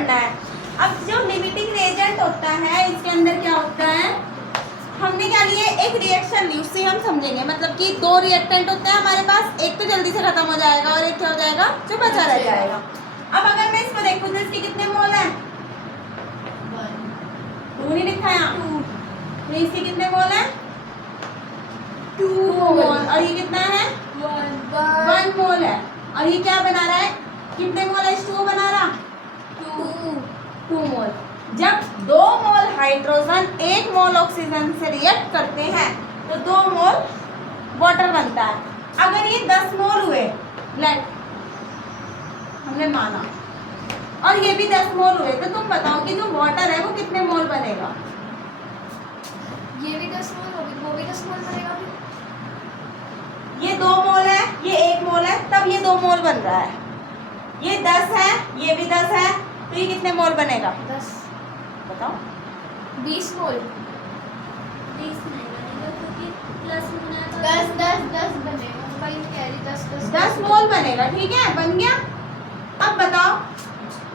पढ़ना है। अब जो लिमिटिंग रिएजेंट होता है इसके अंदर क्या होता है, हमने क्या लिए, एक रिएक्शन ली, उससे हम समझेंगे। मतलब कि दो रिएक्टेंट होते हैं हमारे पास, एक तो जल्दी से खत्म हो जाएगा और एक क्या हो जाएगा, जो बचा रह जाएगा। अब अगर मैं इसको देखूं तो इसके कितने मोल हैं, 2 नहीं लिखा यहाँ, 2। तो इसके कितने मोल हैं, 2 मोल। और ये कितना है, 1 मोल है। और ये क्या बना रहा है, कितने मोल H2O बना रहा, 2 मोल। जब 2 मोल हाइड्रोजन 1 मोल ऑक्सीजन से रिएक्ट करते हैं तो 2 मोल वाटर बनता है। अगर ये 10 मोल हुए, लेट हमने माना, और ये भी 10 मोल हुए, तो तुम बताओ कि जो वाटर है वो कितने मोल बनेगा। ये भी 10 मोल होगी, वो भी 10 मोल बनेगा। ये 2 मोल है, ये 1 मोल है, तब ये 2 मोल बन रहा है। ये 10 है, ये भी 10 है, तो ये कितने मोल बनेगा, 10, बताओ। 20 मोल। 20 नहीं बनेगा क्योंकि प्लस में ना 10 बनेगा। वही कह रही, 10 10 मोल बनेगा, ठीक है, बन गया। अब बताओ,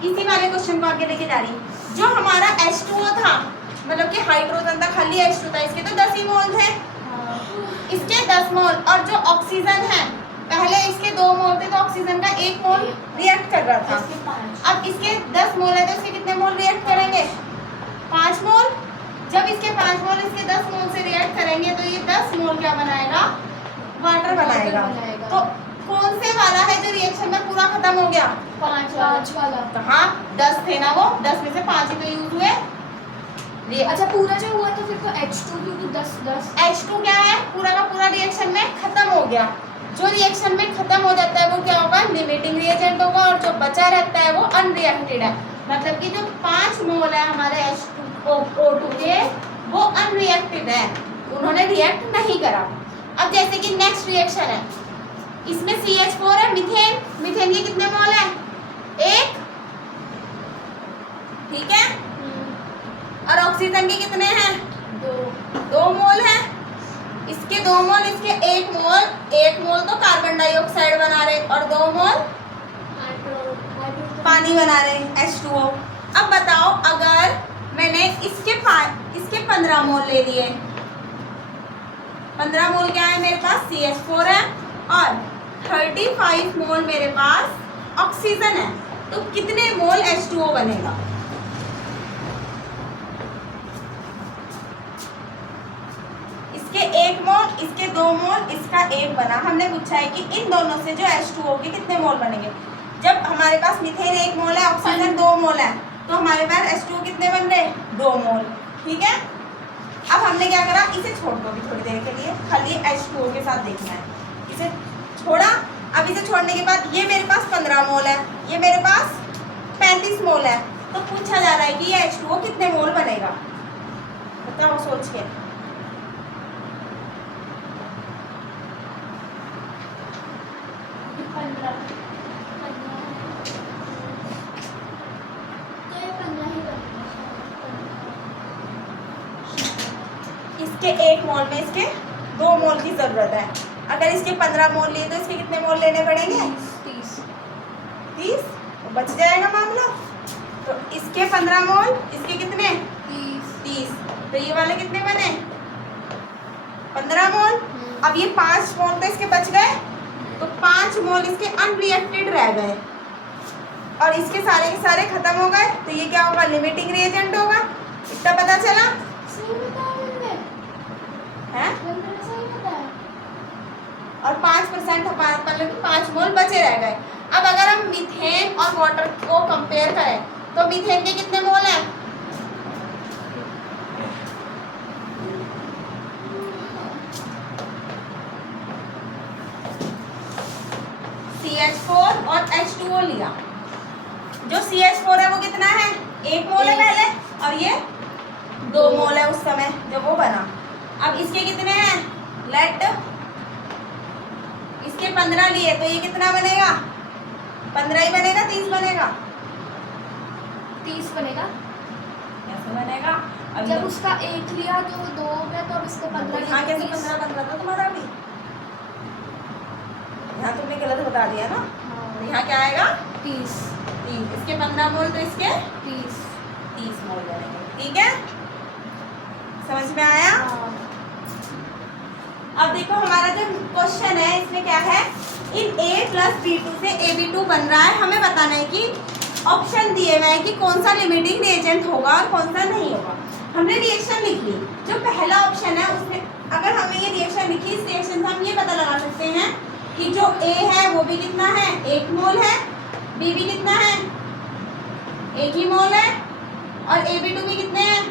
इसी वाले क्वेश्चन को आगे लेके जा रही, जो हमारा H2O था, मतलब कि हाइड्रोजन था, खाली H2 था, इसके तो 10 ही मोल थे, इसके 10 मोल। और जो ऑक्सीजन है, पहले इसके 2 मोल थे तो ऑक्सीजन का 1 मोल रिएक्ट कर रहा था। अब इसके 10 मोल है तो इसके कितने मोल रिएक्ट करेंगे, 5 मोल। जब इसके 5 मोल इसके 10 मोल से रिएक्ट करेंगे तो ये 10 मोल क्या बनाएगा, वाटर बनाएगा। तो कौन से वाला है जो रिएक्शन में पूरा खत्म हो गया, 5 वाला। तो हाँ 10 थे ना वो, 10 में से 5 ही तो यूज हुए। अच्छा पूरा जो हुआ तो फिर तो H2 क्योंकि 10 H2 क्या है, पूरा का पूरा रिएक्शन में खत्म हो गया। जो रिएक्शन में खत्म हो जाता है वो क्या होगा, लिमिटिंग रिएजेंट होगा, और जो बचा रहता है वो अनरिएक्टेड है। मतलब कि जो 5 मोल है हमारे H2O2 के, वो अनरिएक्टेड है, उन्होंने रिएक्ट नहीं करा। अब जैसे कि नेक्स्ट रिएक्शन है, इसमें CH4 है, मीथेन। मीथेन के कितने मोल है, 1, ठीक है। और ऑक्सीजन के कितने हैं, 2 मोल है। इसके 2 मोल, इसके 1 मोल। 1 मोल तो कार्बन डाइऑक्साइड बना रहे और 2 मोल पानी बना रहे, H2O। अब बताओ, अगर मैंने इसके 15 मोल ले लिए, 15 मोल क्या है मेरे पास, CH4 है, और 35 मोल मेरे पास ऑक्सीजन है, तो कितने मोल H2O बनेगा। इसके 1 मोल, इसके 2 मोल, इसका 1 बना। हमने पूछा है कि इन दोनों से जो H2O के कितने मोल बनेंगे। जब हमारे पास मीथेन 1 मोल है, ऑक्सीजन 2 मोल है, तो हमारे पास H2O कितने बन रहे, 2 मोल, ठीक है। अब हमने क्या करा, इसे छोड़ दो अभी थोड़ी देर के लिए, खाली H2O के साथ देखना है। इसे छोड़ा। अब इसे छोड़ने के बाद ये मेरे पास 15 मोल है, ये मेरे पास 35 मोल है, तो पूछा जा रहा है कि ये H2O कितने मोल बनेगा, बताओ सोच के। इसके 1 मोल में इसके 2 मोल की जरूरत है। अगर इसके 15 मोल लिए तो इसके कितने मोल लेने पड़ेंगे, 30। तो बच जाएगा मामला। तो इसके 15 मोल, इसके कितने, 30। तो ये वाले कितने बने, 15 मोल। अब ये 5 मोल तो इसके बच गए, तो 5 मोल इसके अनरिएक्टेड रह गए, और इसके सारे के सारे खत्म हो गए। तो ये क्या होगा, लिमिटिंग रिएजेंट होगा। इतना पता चला है। और 5% मतलब 5 मोल बचे रह गए। अब अगर हम मीथेन और वाटर को कंपेयर करें तो मीथेन के कितने मोल हैं, CH4 और H2O लिया। जो CH4 है वो कितना है, 1 मोल है पहले, और ये 2 मोल है उस समय जब वो बना। अब इसके कितने हैं, लेट इसके 15 लिए, तो ये कितना बनेगा, 15 ही बनेगा, 30 बनेगा, 30 बनेगा। कैसे बनेगा, अब जब उसका 1 लिया तो वो 2 हो गया, तो अब इसका 15 यहाँ कैसे 15 15 था तुम्हारा भी, यहाँ तुमने गलत बता दिया ना। तो यहाँ क्या आएगा, 30। 30। इसके 15 मोल तो इसके 30। 30 मोल बनेंगे। ठीक है, समझ में आया? हाँ। अब देखो हमारा जो क्वेश्चन है इसमें क्या है, इन A प्लस B2 से AB2 बन रहा है। हमें बताना है कि ऑप्शन दिए हुए हैं कि कौन सा लिमिटिंग रिएजेंट होगा और कौन सा नहीं होगा। हमने रिएक्शन लिख ली, जो पहला ऑप्शन है उसमें अगर हमें ये रिएक्शन लिखी, इस रिएक्शन से हम ये पता लगा सकते हैं कि जो A है वो भी कितना है, 1 मोल है, B भी कितना है, 1 ही मोल है, और AB2 भी कितने हैं,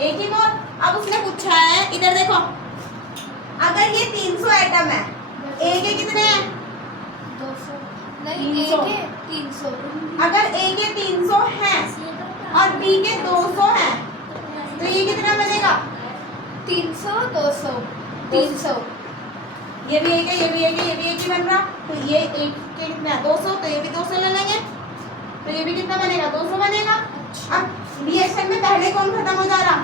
1 ही मोल। अब उसने पूछा है, इधर देखो, अगर ये 300 एटम है, A के कितने हैं, 200 नहीं, 300। A के 300। अगर A के 300 हैं और B के 200 हैं तो ये कितना बनेगा, 300 200 300। ये भी एक है, ये भी एक है, ये भी एक ही बन रहा, तो ये एक के कितना है 200, तो ये भी 200 ले लेंगे, तो ये भी कितना बनेगा, 200 बनेगा। अब रिएक्शन में पहले कौन खत्म हो जा रहा,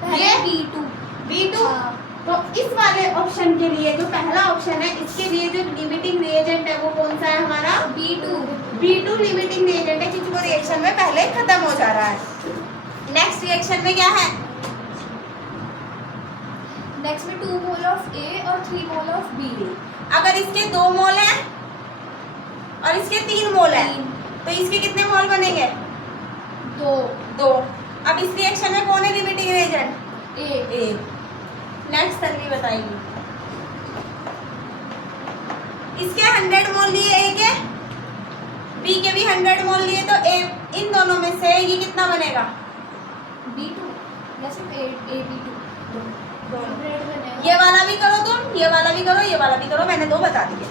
पहले ये B2। B2। हाँ। तो इस वाले ऑप्शन के लिए, जो पहला ऑप्शन है, इसके लिए जो लिमिटिंग रिएजेंट है वो कौन सा है हमारा, B2। B2 लिमिटिंग रिएजेंट है, क्योंकि वो रिएक्शन में पहले खत्म हो जा रहा है। नेक्स्ट रिएक्शन में क्या है, नेक्स्ट में 2 मोल ऑफ A और 3 मोल ऑफ B। अगर इसके 2 मोल हैं और इसके 3 मोल हैं तो इसके कितने मोल बनेंगे, 2। अब इस रिएक्शन में कौन है limiting reagent, A। Next Tanvi बताएगी। इसके 100 मोल लिए A के, B के भी 100 मोल लिए, तो A, इन दोनों में से ये कितना बनेगा, B2 या सिर्फ AB2। दोनों। बनेगा। ये वाला भी करो तुम, ये वाला भी करो, ये वाला भी करो, मैंने 2 बता दिए।